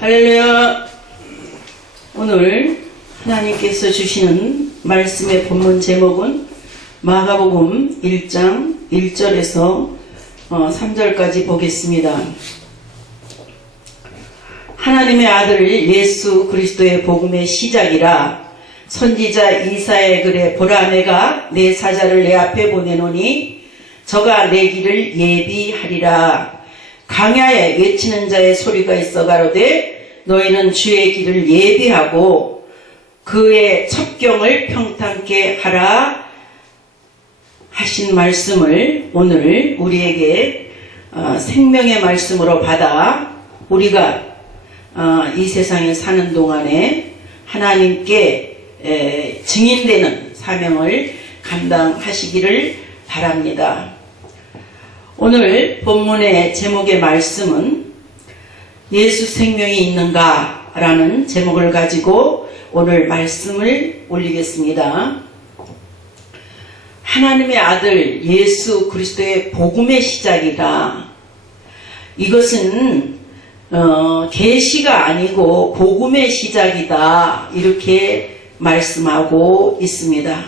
할렐루야. 오늘 하나님께서 주시는 말씀의 본문 제목은 마가복음 1장 1절에서 3절까지 보겠습니다. 하나님의 아들 예수 그리스도의 복음의 시작이라 선지자 이사야의 글에 보라 내가 내 사자를 내 앞에 보내노니 저가 내 길을 예비하리라. 강야에 외치는 자의 소리가 있어 가로되 너희는 주의 길을 예비하고 그의 첩경을 평탄케 하라 하신 말씀을 오늘 우리에게 생명의 말씀으로 받아 우리가 이 세상에 사는 동안에 하나님께 증인되는 사명을 감당하시기를 바랍니다. 오늘 본문의 제목의 말씀은 예수 생명이 있는가? 라는 제목을 가지고 오늘 말씀을 올리겠습니다. 하나님의 아들 예수 그리스도의 복음의 시작이라. 이것은 계시가 아니고 복음의 시작이다. 이렇게 말씀하고 있습니다.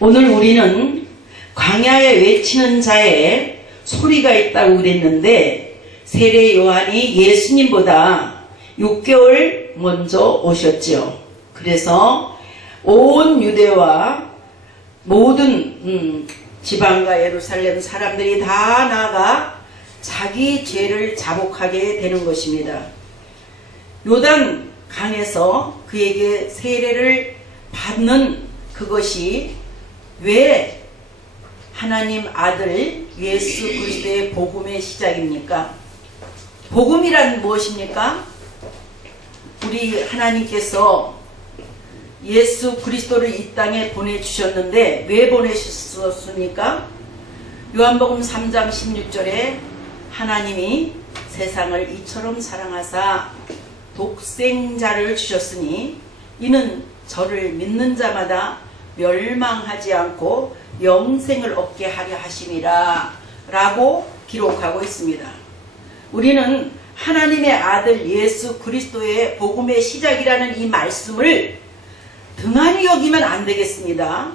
오늘 우리는 광야에 외치는 자의 소리가 있다고 그랬는데 세례 요한이 예수님보다 6개월 먼저 오셨죠. 그래서 온 유대와 모든 지방과 예루살렘 사람들이 다 나아가 자기 죄를 자복하게 되는 것입니다. 요단 강에서 그에게 세례를 받는 그것이 왜 하나님 아들 예수 그리스도의 복음의 시작입니까? 복음이란 무엇입니까? 우리 하나님께서 예수 그리스도를 이 땅에 보내주셨는데 왜 보내셨습니까? 요한복음 3장 16절에 하나님이 세상을 이처럼 사랑하사 독생자를 주셨으니 이는 저를 믿는 자마다 멸망하지 않고 영생을 얻게 하려 하심이라 라고 기록하고 있습니다. 우리는 하나님의 아들 예수 그리스도의 복음의 시작이라는 이 말씀을 등한히 여기면 안 되겠습니다.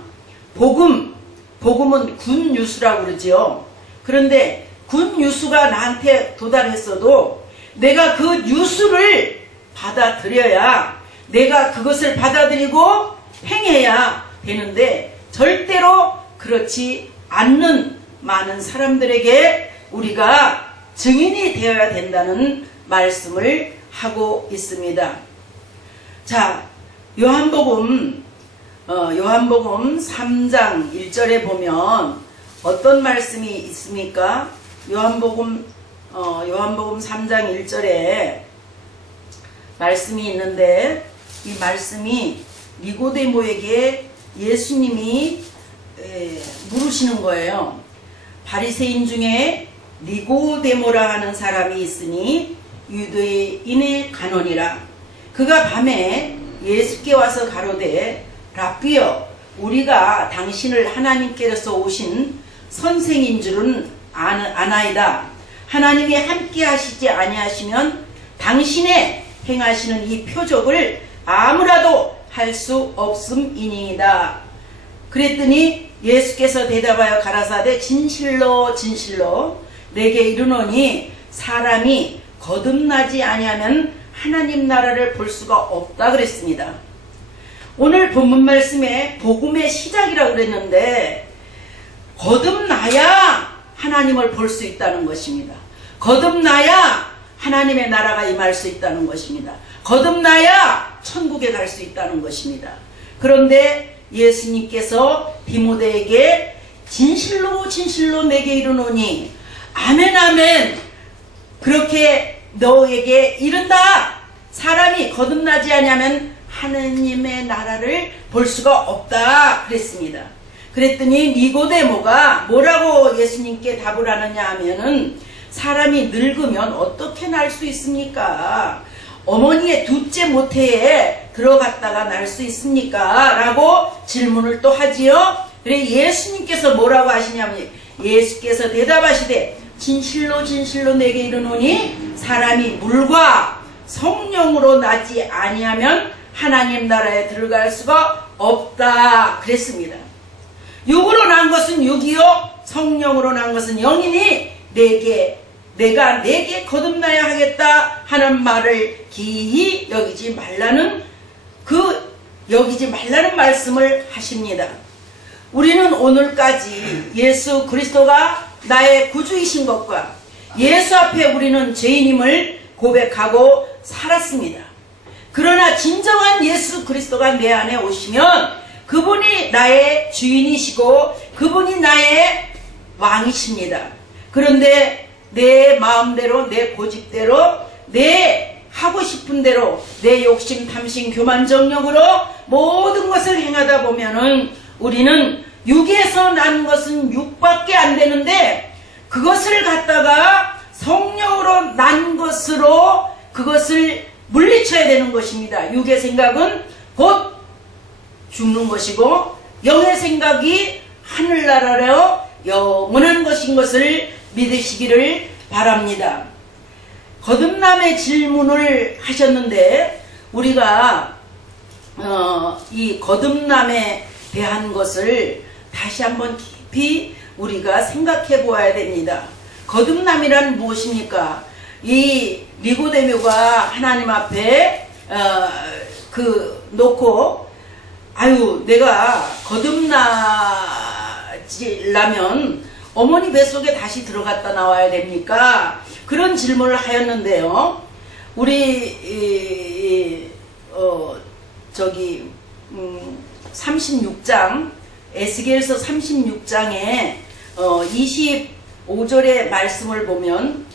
복음은 굿뉴스라고 그러죠. 그런데 굿뉴스가 나한테 도달했어도 내가 그 뉴스를 받아들여야 내가 그것을 받아들이고 행해야 되는데 절대로 그렇지 않는 많은 사람들에게 우리가 증인이 되어야 된다는 말씀을 하고 있습니다. 자, 요한복음 3장 1절에 보면 어떤 말씀이 있습니까? 요한복음 3장 1절에 말씀이 있는데 이 말씀이 니고데모에게 예수님이 물으시는 거예요. 바리새인 중에 니고데모라 하는 사람이 있으니 유대인의 간원이라. 그가 밤에 예수께 와서 가로되 랍비여 우리가 당신을 하나님께로서 오신 선생인 줄은 아나이다. 하나님이 함께 하시지 아니하시면 당신의 행하시는 이 표적을 아무라도 할 수 없음이니이다. 그랬더니 예수께서 대답하여 가라사대 진실로 진실로 내게 이르노니 사람이 거듭나지 아니하면 하나님 나라를 볼 수가 없다 그랬습니다. 오늘 본문 말씀에 복음의 시작이라고 그랬는데 거듭나야 하나님을 볼 수 있다는 것입니다. 거듭나야 하나님의 나라가 임할 수 있다는 것입니다. 거듭나야 천국에 갈 수 있다는 것입니다. 그런데 예수님께서 디모데에게 진실로 진실로 내게 이르노니 아멘 아멘 그렇게 너에게 이른다. 사람이 거듭나지 아니하면 하느님의 나라를 볼 수가 없다 그랬습니다. 그랬더니 니고데모가 뭐라고 예수님께 답을 하느냐 하면은 사람이 늙으면 어떻게 날 수 있습니까? 어머니의 둘째 모태에 들어갔다가 날 수 있습니까? 라고 질문을 또 하지요. 그래 예수님께서 뭐라고 하시냐면 예수께서 대답하시되 진실로 진실로 내게 이르노니 사람이 물과 성령으로 나지 아니하면 하나님 나라에 들어갈 수가 없다 그랬습니다. 육으로 난 것은 육이요 성령으로 난 것은 영이니 내가 내게 거듭나야 하겠다 하는 말을 기이 여기지 말라는 말씀을 하십니다. 우리는 오늘까지 예수 그리스도가 나의 구주이신 것과 예수 앞에 우리는 죄인임을 고백하고 살았습니다. 그러나 진정한 예수 그리스도가 내 안에 오시면 그분이 나의 주인이시고 그분이 나의 왕이십니다. 그런데 내 마음대로 내 고집대로 내 하고 싶은 대로 내 욕심 탐심 교만 정욕으로 모든 것을 행하다 보면은 우리는 육에서 난 것은 육밖에 안 되는데 그것을 갖다가 성령으로 난 것으로 그것을 물리쳐야 되는 것입니다. 육의 생각은 곧 죽는 것이고 영의 생각이 하늘나라로 영원한 것인 것을 믿으시기를 바랍니다. 거듭남의 질문을 하셨는데 우리가 이 거듭남에 대한 것을 다시 한번 깊이 우리가 생각해 보아야 됩니다. 거듭남이란 무엇입니까? 이 니고데모가 하나님 앞에 놓고 내가 거듭나려면 어머니 뱃속에 다시 들어갔다 나와야 됩니까? 그런 질문을 하였는데요. 우리 36장 에스겔서 36장에 25절의 말씀을 보면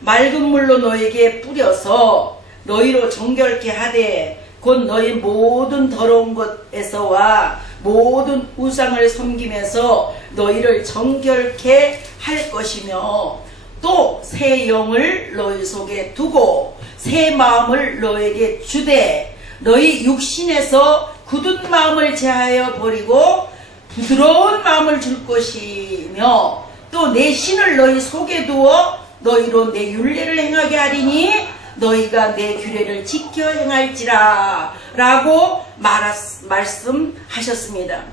맑은 물로 너에게 뿌려서 너희로 정결케 하되 곧 너희 모든 더러운 것에서와 모든 우상을 섬김에서 너희를 정결케 할 것이며 또 새 영을 너희 속에 두고 새 마음을 너에게 주되 너희 육신에서 굳은 마음을 제하여 버리고 부드러운 마음을 줄 것이며 또 내 신을 너희 속에 두어 너희로 내 율례를 행하게 하리니 너희가 내 규례를 지켜 행할지라 라고 말씀하셨습니다.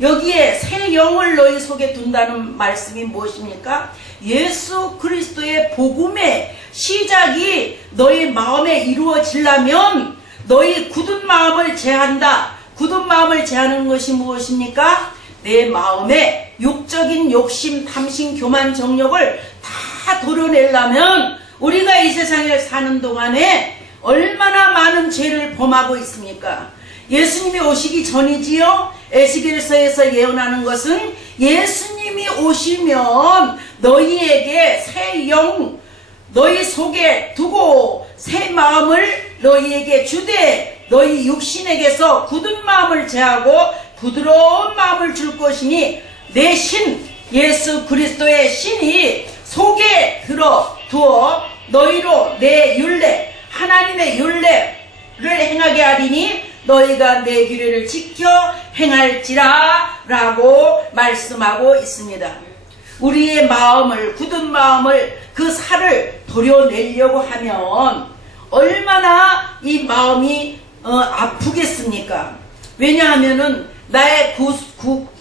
여기에 새 영을 너희 속에 둔다는 말씀이 무엇입니까? 예수 그리스도의 복음의 시작이 너희 마음에 이루어지려면 너희 굳은 마음을 제한다. 굳은 마음을 제하는 것이 무엇입니까? 내 마음에 육적인 욕심, 탐심, 교만, 정욕을 다 도려내려면 우리가 이 세상에 사는 동안에 얼마나 많은 죄를 범하고 있습니까? 예수님이 오시기 전이지요. 에스겔서에서 예언하는 것은 예수님이 오시면 너희에게 새 영 너희 속에 두고 새 마음을 너희에게 주되 너희 육신에게서 굳은 마음을 제하고 부드러운 마음을 줄 것이니 내 신 예수 그리스도의 신이 속에 두어 너희로 내 율례 하나님의 율례를 행하게 하리니 너희가 내 규례를 지켜 행할지라 라고 말씀하고 있습니다. 우리의 마음을 굳은 마음을 그 살을 도려내려고 하면 얼마나 이 마음이 아프겠습니까? 왜냐하면은 나의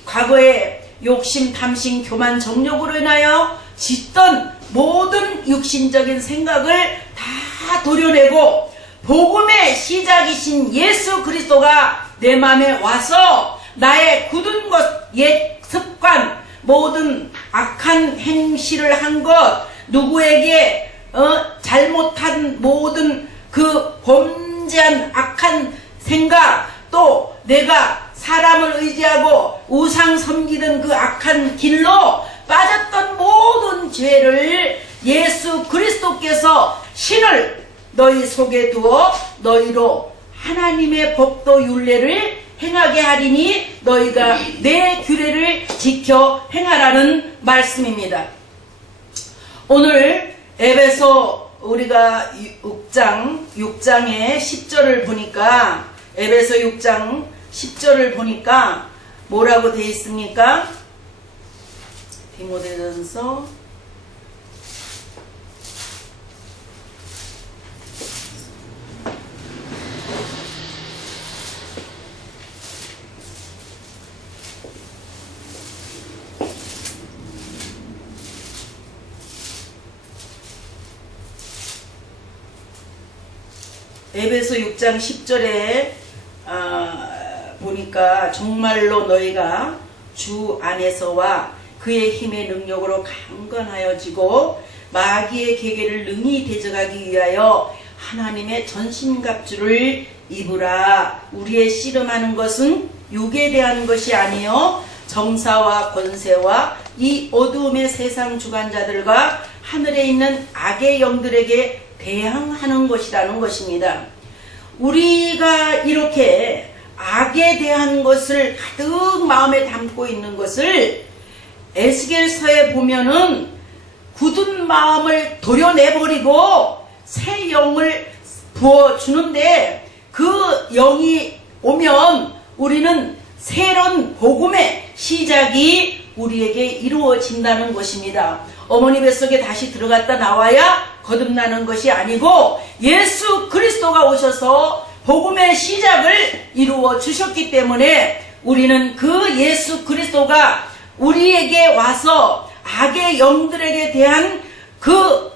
과거의 욕심, 탐심, 교만, 정욕으로 인하여 짓던 모든 육신적인 생각을 다 도려내고 복음의 시작이신 예수 그리스도가 내 마음에 와서 나의 굳은 것, 옛 습관, 모든 악한 행실을 한 것, 누구에게 잘못한 모든 그 범죄한 악한 생각, 또 내가 사람을 의지하고 우상 섬기던 그 악한 길로 빠졌던 모든 죄를 예수 그리스도께서 신을 너희 속에 두어 너희로 하나님의 법도 율례를 행하게 하리니 너희가 내 규례를 지켜 행하라는 말씀입니다. 오늘 에베소 우리가 6장의 10절을 보니까 에베소 6장 10절을 보니까 뭐라고 되어 있습니까? 디모데전서 에베소 6장 10절에 보니까 정말로 너희가 주 안에서와 그의 힘의 능력으로 강건하여지고 마귀의 계계를 능히 대적하기 위하여 하나님의 전신갑주를 입으라. 우리의 씨름하는 것은 육에 대한 것이 아니요 정사와 권세와 이 어두움의 세상 주관자들과 하늘에 있는 악의 영들에게 대항하는 것이라는 것입니다. 우리가 이렇게 악에 대한 것을 가득 마음에 담고 있는 것을 에스겔서에 보면은 굳은 마음을 도려내버리고 새 영을 부어주는데 그 영이 오면 우리는 새로운 복음의 시작이 우리에게 이루어진다는 것입니다. 어머니 뱃속에 다시 들어갔다 나와야 거듭나는 것이 아니고 예수 그리스도가 오셔서 복음의 시작을 이루어 주셨기 때문에 우리는 그 예수 그리스도가 우리에게 와서 악의 영들에게 대한 그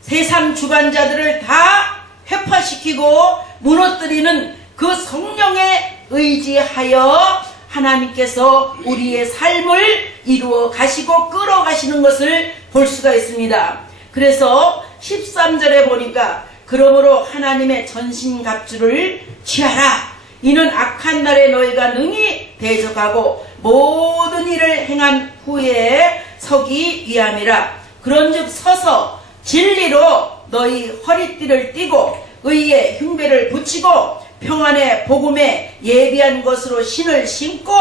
세상 주관자들을 다 회파시키고 무너뜨리는 그 성령에 의지하여 하나님께서 우리의 삶을 이루어 가시고 끌어가시는 것을 볼 수가 있습니다. 그래서 13절에 보니까 그러므로 하나님의 전신갑주를 취하라. 이는 악한 날에 너희가 능히 대적하고 모든 일을 행한 후에 서기 위함이라. 그런즉 서서 진리로 너희 허리띠를 띠고 의의 흉배를 붙이고 평안의 복음에 예비한 것으로 신을 신고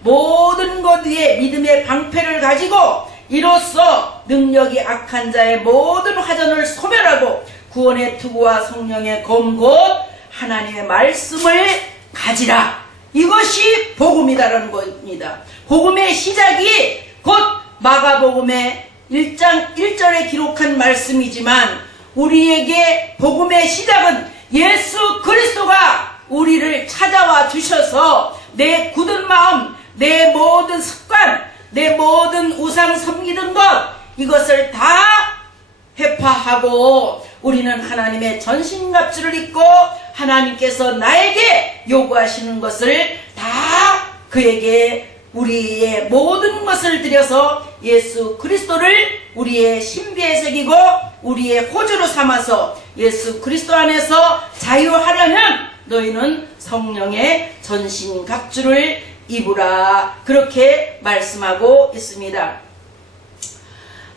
모든 것 위에 믿음의 방패를 가지고 이로써 능력이 악한 자의 모든 화전을 소멸하고 구원의 투구와 성령의 검 곧 하나님의 말씀을 가지라. 이것이 복음이다라는 겁니다. 복음의 시작이 곧 마가복음의 1장 1절에 기록한 말씀이지만 우리에게 복음의 시작은 예수 그리스도가 우리를 찾아와 주셔서 내 굳은 마음, 내 모든 습관, 내 모든 우상 섬기던 것 이것을 다 회파하고 우리는 하나님의 전신갑주를 입고 하나님께서 나에게 요구하시는 것을 다 그에게 우리의 모든 것을 들여서 예수 그리스도를 우리의 신비에 새기고 우리의 호주로 삼아서 예수 그리스도 안에서 자유하려면 너희는 성령의 전신갑주를 입으라. 그렇게 말씀하고 있습니다.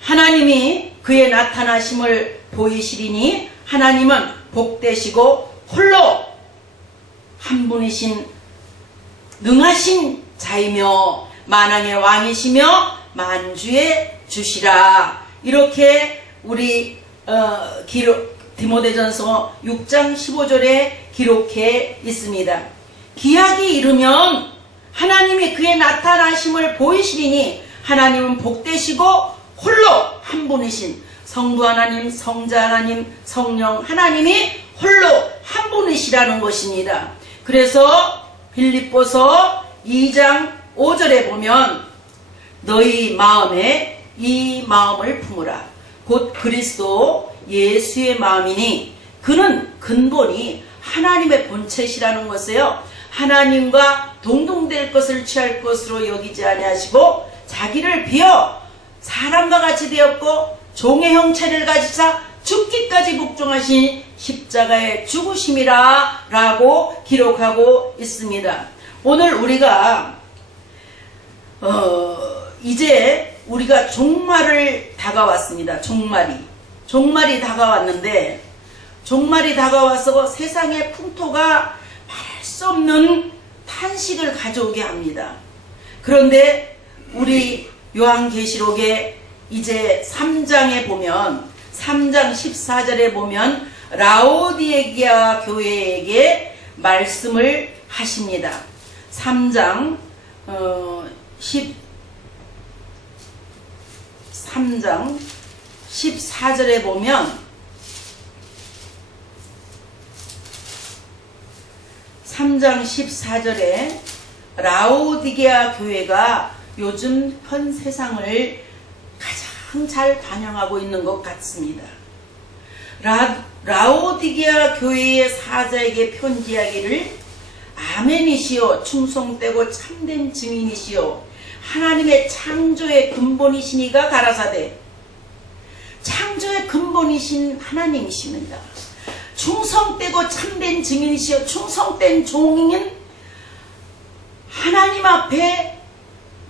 하나님이 그의 나타나심을 보이시리니 하나님은 복되시고 홀로 한 분이신 능하신 자이며 만왕의 왕이시며 만주의 주시라. 이렇게 우리 디모데전서 6장 15절에 기록해 있습니다. 기약이 이르면 하나님이 그의 나타나심을 보이시리니 하나님은 복되시고 홀로 한 분이신 성부 하나님, 성자 하나님, 성령 하나님이 홀로 한 분이시라는 것입니다. 그래서 빌립보서 2장 5절에 보면 너희 마음에 이 마음을 품으라. 곧 그리스도 예수의 마음이니 그는 근본이 하나님의 본체시라는 것이에요. 하나님과 동등될 것을 취할 것으로 여기지 아니하시고 자기를 비어 사람과 같이 되었고 종의 형체를 가지사 죽기까지 복종하신 십자가의 죽으심이라 라고 기록하고 있습니다. 오늘 우리가 이제 우리가 종말을 다가왔습니다. 종말이 다가왔는데 종말이 다가와서 세상의 풍토가 말할 수 없는 탄식을 가져오게 합니다. 그런데 우리 요한계시록에 이제 3장에 보면 3장 14절에 보면 라오디게아 교회에게 말씀을 하십니다. 3장 14절에 보면 3장 14절에 라오디게아 교회가 요즘 현 세상을 가장 잘 반영하고 있는 것 같습니다. 라오디게아 교회의 사자에게 편지하기를 아멘이시오 충성되고 참된 증인이시오 하나님의 창조의 근본이시니가 가라사대. 창조의 근본이신 하나님이십니다. 충성되고 참된 증인이시오 충성된 종인 하나님 앞에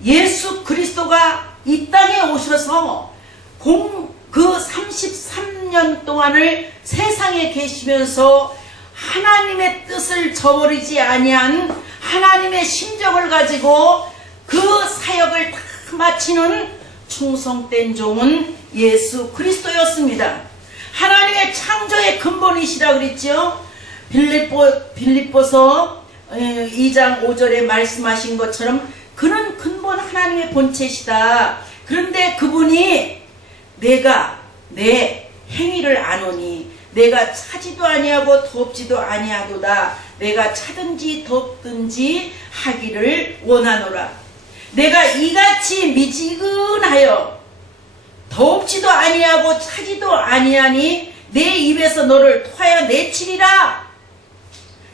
예수 그리스도가 이 땅에 오셔서 그 33년 동안을 세상에 계시면서 하나님의 뜻을 저버리지 아니한 하나님의 심정을 가지고 그 사역을 다 마치는 충성된 종은 예수 그리스도였습니다. 하나님의 창조의 근본이시라 그랬죠. 빌립보서 2장 5절에 말씀하신 것처럼 그는 근본 하나님의 본체시다. 그런데 그분이 내가 내 행위를 아노니 내가 차지도 아니하고 덥지도 아니하도다. 내가 차든지 덥든지 하기를 원하노라. 내가 이같이 미지근하여 덥지도 아니하고 차지도 아니하니 내 입에서 너를 토하여 내치리라.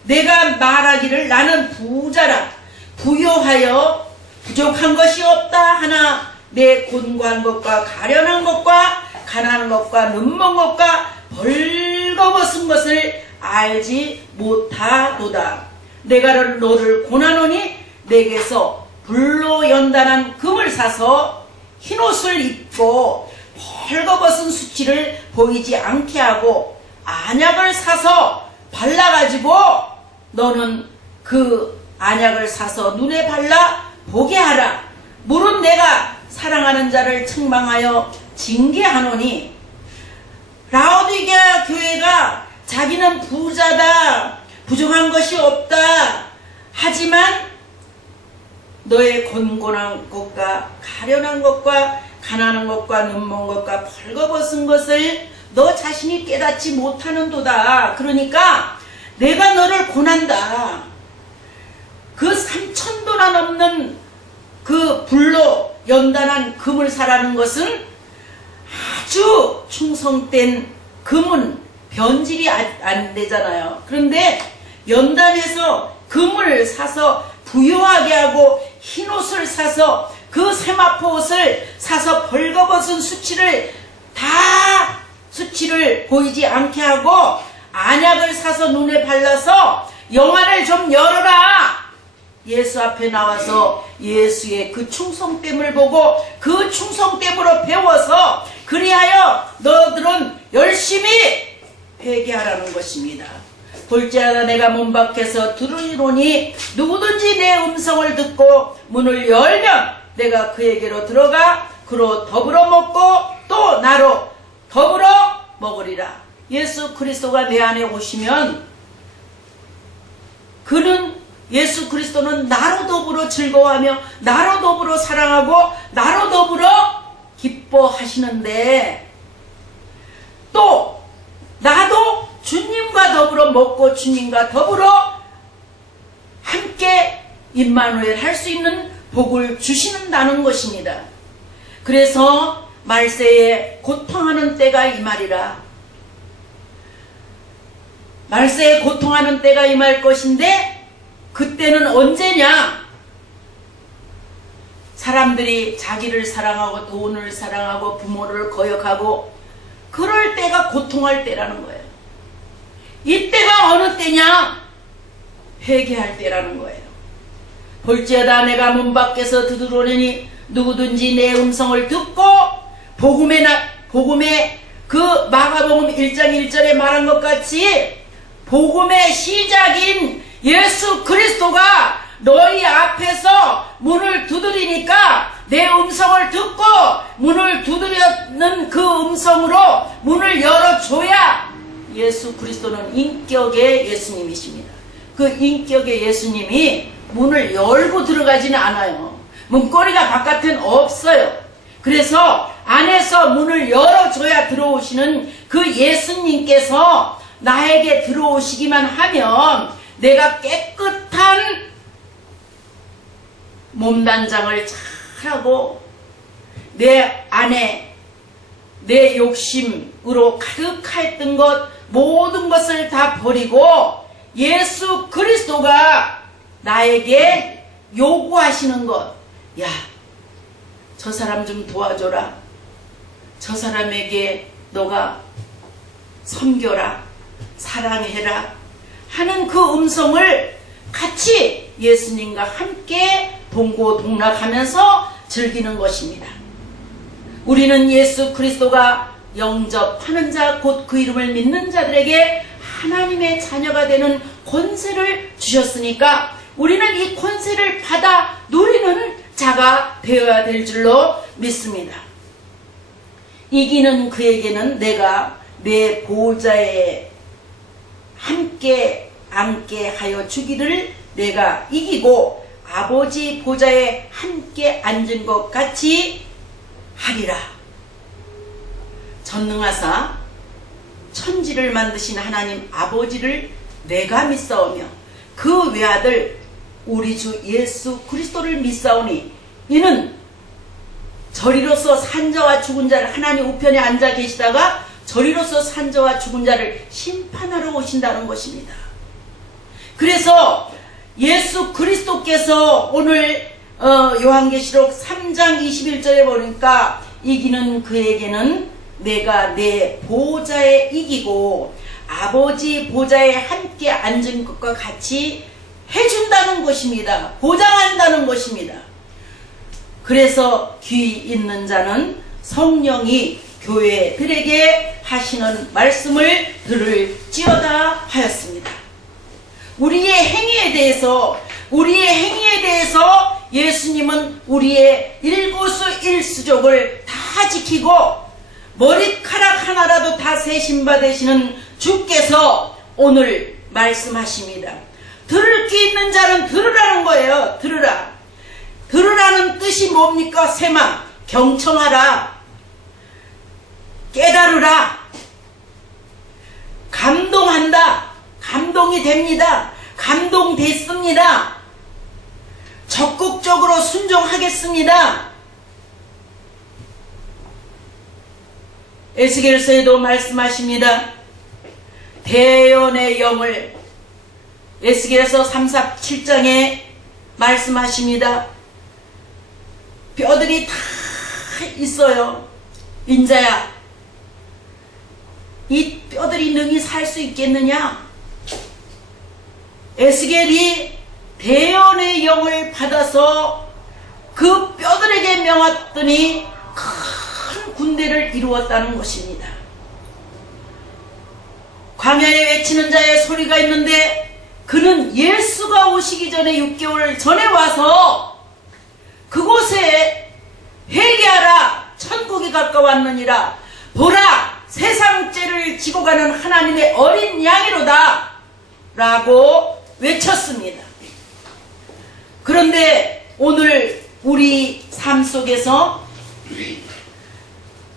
내가 말하기를 나는 부자라 부요하여 부족한 것이 없다 하나 내 곤고한 것과 가련한 것과 가난한 것과 눈먼 것과 벌거벗은 것을 알지 못하도다. 내가 너를 고나노니 내게서 불로 연단한 금을 사서 흰옷을 입고 벌거벗은 수치를 보이지 않게 하고 안약을 사서 발라가지고 너는 그 안약을 사서 눈에 발라 보게 하라. 물은 내가 사랑하는 자를 책망하여 징계하노니. 라오디게아 교회가 자기는 부자다 부족한 것이 없다 하지만 너의 곤곤한 것과 가련한 것과 가난한 것과 눈먼 것과 벌거벗은 것을 너 자신이 깨닫지 못하는도다. 그러니까 내가 너를 고난다. 그 3,000도나 넘는 그 불로 연단한 금을 사라는 것은 아주 충성된 금은 변질이 안 되잖아요. 그런데 연단해서 금을 사서 부요하게 하고 흰옷을 사서 그 세마포 옷을 사서 벌거벗은 수치를 보이지 않게 하고 안약을 사서 눈에 발라서 영안을 좀 열어라. 예수 앞에 나와서 예수의 그 충성됨을 보고 그 충성됨으로 배워서 그리하여 너들은 열심히 회개하라는 것입니다. 볼지어다 내가 문 밖에서 들으리노니 누구든지 내 음성을 듣고 문을 열면 내가 그에게로 들어가 그로 더불어 먹고 또 나로 더불어 먹으리라. 예수 그리스도가 내 안에 오시면 예수 그리스도는 나로 더불어 즐거워하며 나로 더불어 사랑하고 나로 더불어 기뻐하시는데 또 나도 주님과 더불어 먹고 주님과 더불어 함께 임마누엘 할 수 있는 복을 주시는다는 것입니다. 그래서 말세에 고통하는 때가 이 말이라. 말세에 고통하는 때가 임할 것인데 그때는 언제냐? 사람들이 자기를 사랑하고 돈을 사랑하고 부모를 거역하고 그럴 때가 고통할 때라는 거예요. 이때가 어느 때냐? 회개할 때라는 거예요. 볼지어다 내가 문 밖에서 들으려니 누구든지 내 음성을 듣고 복음의 그 마가복음 1장 1절에 말한 것 같이 복음의 시작인 예수 그리스도가 너희 앞에서 문을 두드리니까 내 음성을 듣고 문을 두드리는 그 음성으로 문을 열어줘야 예수 그리스도는 인격의 예수님이십니다. 그 인격의 예수님이 문을 열고 들어가지는 않아요. 문고리가 바깥엔 없어요. 그래서 안에서 문을 열어줘야 들어오시는 그 예수님께서 나에게 들어오시기만 하면 내가 깨끗한 몸단장을 잘하고 내 안에 내 욕심으로 가득했던 것 모든 것을 다 버리고 예수 그리스도가 나에게 요구하시는 것, 야, 저 사람 좀 도와줘라. 저 사람에게 너가 섬겨라. 사랑해라. 하는 그 음성을 같이 예수님과 함께 동고동락하면서 즐기는 것입니다. 우리는 예수 그리스도가 영접하는 자, 곧 그 이름을 믿는 자들에게 하나님의 자녀가 되는 권세를 주셨으니까 우리는 이 권세를 받아 누리는 자가 되어야 될 줄로 믿습니다. 이기는 그에게는 내가 내 보좌에 함께 앉게 하여 주기를 내가 이기고 아버지 보좌에 함께 앉은 것 같이 하리라. 전능하사 천지를 만드신 하나님 아버지를 내가 믿사오며 그 외아들 우리 주 예수 그리스도를 믿사오니 이는 저리로서 산자와 죽은 자를 하나님 우편에 앉아 계시다가 저리로서 산자와 죽은 자를 심판하러 오신다는 것입니다. 그래서 예수 그리스도께서 오늘 요한계시록 3장 21절에 보니까 이기는 그에게는 내가 내 보좌에 이기고 아버지 보좌에 함께 앉은 것과 같이 해준다는 것입니다. 보장한다는 것입니다. 그래서 귀 있는 자는 성령이 교회들에게 하시는 말씀을 들을지어다 하였습니다. 우리의 행위에 대해서 예수님은 우리의 일거수일투족을 다 지키고 머리카락 하나라도 다 세심받으시는 주께서 오늘 말씀하십니다. 들을 귀 있는 자는 들으라는 거예요. 들으라. 들으라는 뜻이 뭡니까? 세마, 경청하라. 깨달으라. 감동한다. 감동이 됩니다. 감동됐습니다. 적극적으로 순종하겠습니다. 에스겔서에도 말씀하십니다. 대연의 영을 에스겔서 37장에 말씀하십니다. 뼈들이 다 있어요. 인자야, 이 뼈들이 능히 살 수 있겠느냐? 에스겔이 대연의 영을 받아서 그 뼈들에게 명하더니 큰 군대를 이루었다는 것입니다. 광야에 외치는 자의 소리가 있는데 그는 예수가 오시기 전에 6개월 전에 와서 그곳에 회개하라, 천국이 가까웠느니라, 보라, 세상 죄를 지고 가는 하나님의 어린 양이로다 라고 외쳤습니다. 그런데 오늘 우리 삶 속에서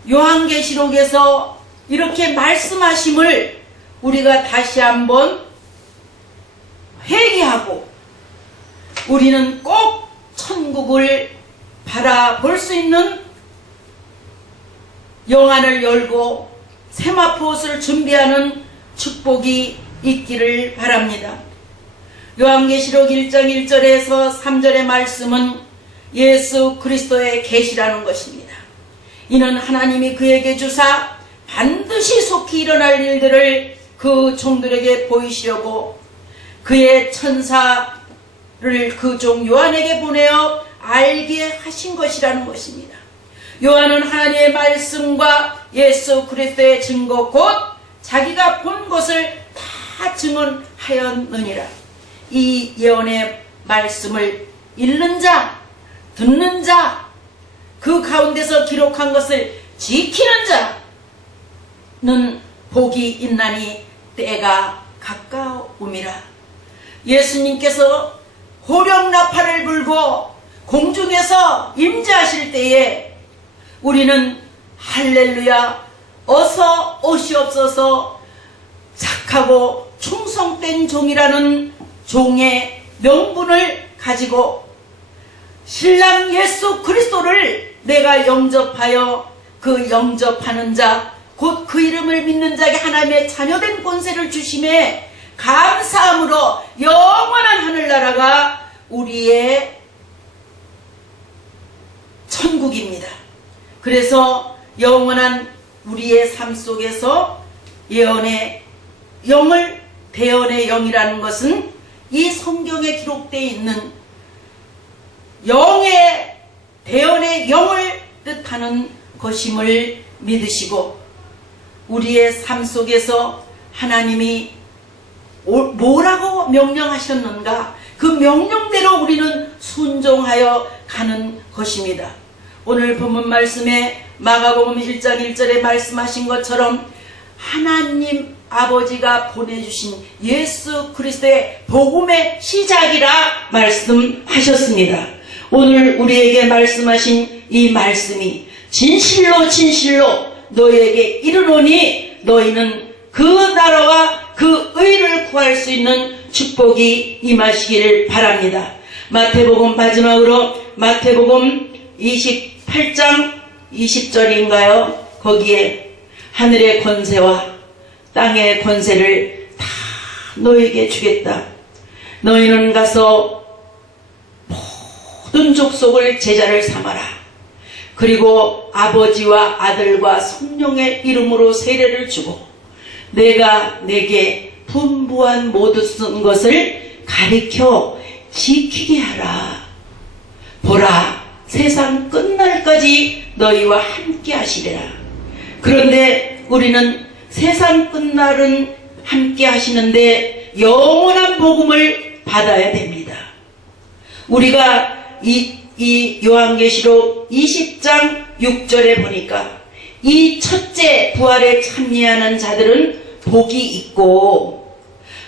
요한계시록에서 이렇게 말씀하심을 우리가 다시 한번 회개하고 우리는 꼭 천국을 바라볼 수 있는 영안을 열고 세마포옷을 준비하는 축복이 있기를 바랍니다. 요한계시록 1장 1절에서 3절의 말씀은 예수 그리스도의 계시라는 것입니다. 이는 하나님이 그에게 주사 반드시 속히 일어날 일들을 그 종들에게 보이시려고 그의 천사를 그 종 요한에게 보내어 알게 하신 것이라는 것입니다. 요한은 하나님의 말씀과 예수 그리스도의 증거 곧 자기가 본 것을 다 증언하였느니라. 이 예언의 말씀을 읽는 자, 듣는 자, 그 가운데서 기록한 것을 지키는 자는 복이 있나니 때가 가까움이라. 예수님께서 호령나팔을 불고 공중에서 임재하실 때에 우리는 할렐루야 어서 오시옵소서, 착하고 충성된 종이라는 종의 명분을 가지고 신랑 예수 그리스도를 내가 영접하여 그 영접하는 자, 곧 그 이름을 믿는 자에게 하나님의 자녀된 권세를 주심에 감사함으로 영원한 하늘나라가 우리의 천국입니다. 그래서 영원한 우리의 삶 속에서 예언의 영을, 대언의 영이라는 것은 이 성경에 기록되어 있는 영의, 대언의 영을 뜻하는 것임을 믿으시고, 우리의 삶 속에서 하나님이 뭐라고 명령하셨는가, 그 명령대로 우리는 순종하여 가는 것입니다. 오늘 본문 말씀에 마가복음 1장 1절에 말씀하신 것처럼 하나님 아버지가 보내주신 예수 그리스도의 복음의 시작이라 말씀하셨습니다. 오늘 우리에게 말씀하신 이 말씀이 진실로 진실로 너희에게 이르노니 너희는 그 나라와 그 의를 구할 수 있는 축복이 임하시기를 바랍니다. 마태복음, 마지막으로 마태복음 28장 20절인가요? 거기에 하늘의 권세와 땅의 권세를 다 너희에게 주겠다. 너희는 가서 모든 족속을 제자를 삼아라. 그리고 아버지와 아들과 성령의 이름으로 세례를 주고 내가 내게 분부한 모든 것을 가르쳐 지키게 하라. 보라, 세상 끝날까지 너희와 함께 하시리라. 그런데 우리는 세상 끝날은 함께 하시는데 영원한 복음을 받아야 됩니다. 우리가 이 요한계시록 20장 6절에 보니까 이 첫째 부활에 참여하는 자들은 복이 있고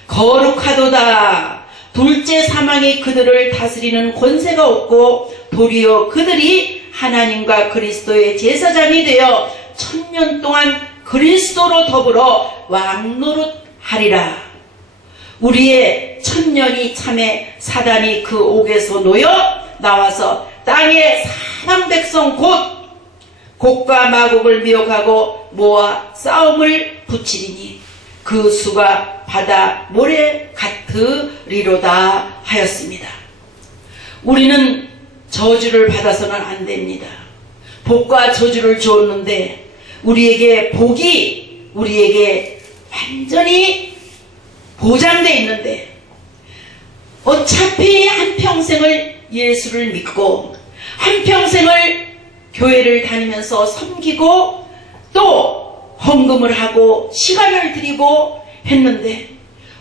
거룩하도다. 둘째 사망이 그들을 다스리는 권세가 없고 도리어 그들이 하나님과 그리스도의 제사장이 되어 1000년 동안 그리스도로 더불어 왕노릇하리라. 우리의 1000년이 참에 사단이 그 옥에서 놓여 나와서 땅의 사방 백성 곧 곡과 마곡을 미혹하고 모아 싸움을 붙이리니 그 수가 바다 모래 같으리로다 하였습니다. 우리는 저주를 받아서는 안 됩니다. 복과 저주를 주었는데 우리에게 복이 우리에게 완전히 보장되어 있는데 어차피 한평생을 예수를 믿고 한평생을 교회를 다니면서 섬기고 또 헌금을 하고 시간을 드리고 했는데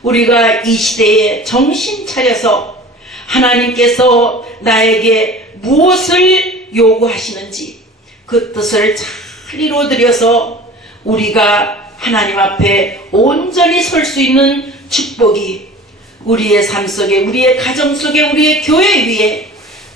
우리가 이 시대에 정신 차려서 하나님께서 나에게 무엇을 요구하시는지 그 뜻을 잘 이루어드려서 우리가 하나님 앞에 온전히 설 수 있는 축복이 우리의 삶 속에, 우리의 가정 속에, 우리의 교회 위에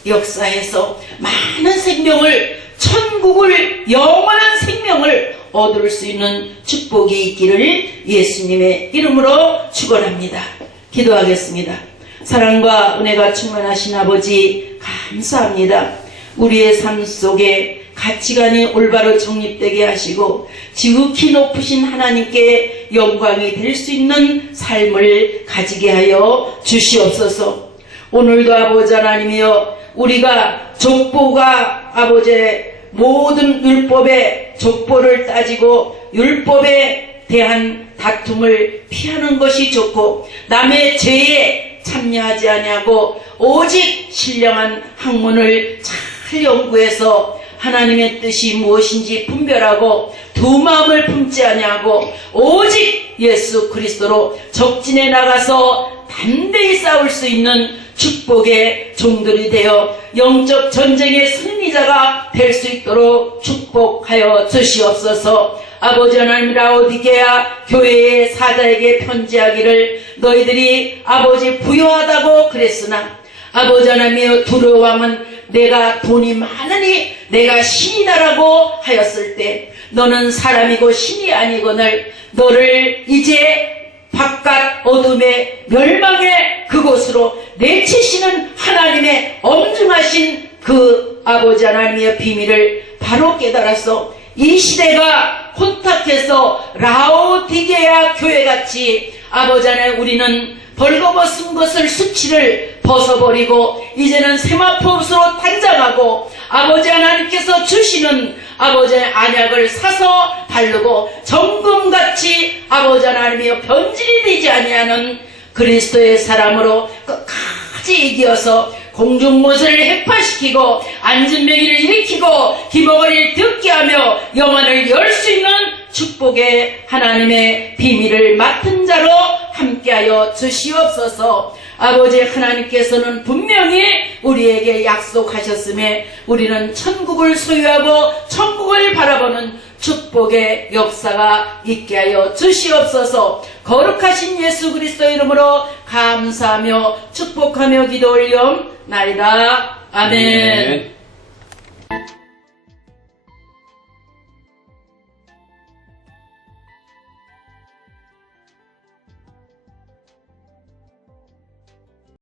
역사해서 많은 생명을, 천국을, 영원한 생명을 얻을 수 있는 축복이 있기를 예수님의 이름으로 축원합니다. 기도하겠습니다. 사랑과 은혜가 충만하신 아버지 감사합니다. 우리의 삶 속에 가치관이 올바로 정립되게 하시고 지극히 높으신 하나님께 영광이 될 수 있는 삶을 가지게 하여 주시옵소서. 오늘도 아버지 하나님이여 우리가 족보가 아버지의 모든 율법의 족보를 따지고 율법에 대한 다툼을 피하는 것이 좋고 남의 죄에 참여하지 아니하고 오직 신령한 학문을 잘 연구해서 하나님의 뜻이 무엇인지 분별하고 두 마음을 품지 아니하고 오직 예수 그리스도로 적진에 나가서 담대히 싸울 수 있는 축복의 종들이 되어 영적 전쟁의 승리자가 될 수 있도록 축복하여 주시옵소서. 아버지 하나님, 라오디게아 교회의 사자에게 편지하기를 너희들이 아버지 부유하다고 그랬으나 아버지 하나님의 두려워함은 내가 돈이 많으니 내가 신이다라고 하였을 때 너는 사람이고 신이 아니거늘 너를 이제 바깥 어둠의 멸망의 그곳으로 내치시는 하나님의 엄중하신 그 아버지 하나님의 비밀을 바로 깨달아서 이 시대가 혼탁해서 라오디게아 교회같이 아버지 하나님 우리는 벌거벗은 것을 수치를 벗어버리고 이제는 세마포옷으로 단장하고 아버지 하나님께서 주시는 아버지의 안약을 사서 바르고 정금같이 아버지 하나님이여 변질이 되지 아니하는 그리스도의 사람으로 끝까지 이기어서 공중못을 해파시키고 앉은명의를 일으키고 기머거리를 듣게 하며 영안을 열 수 있는 축복의 하나님의 비밀을 맡은 자로 함께하여 주시옵소서. 아버지 하나님께서는 분명히 우리에게 약속하셨음에 우리는 천국을 소유하고 천국을 바라보는 축복의 역사가 있게 하여 주시옵소서. 거룩하신 예수 그리스도 이름으로 감사하며 축복하며 기도 올려옵나이다. 아멘.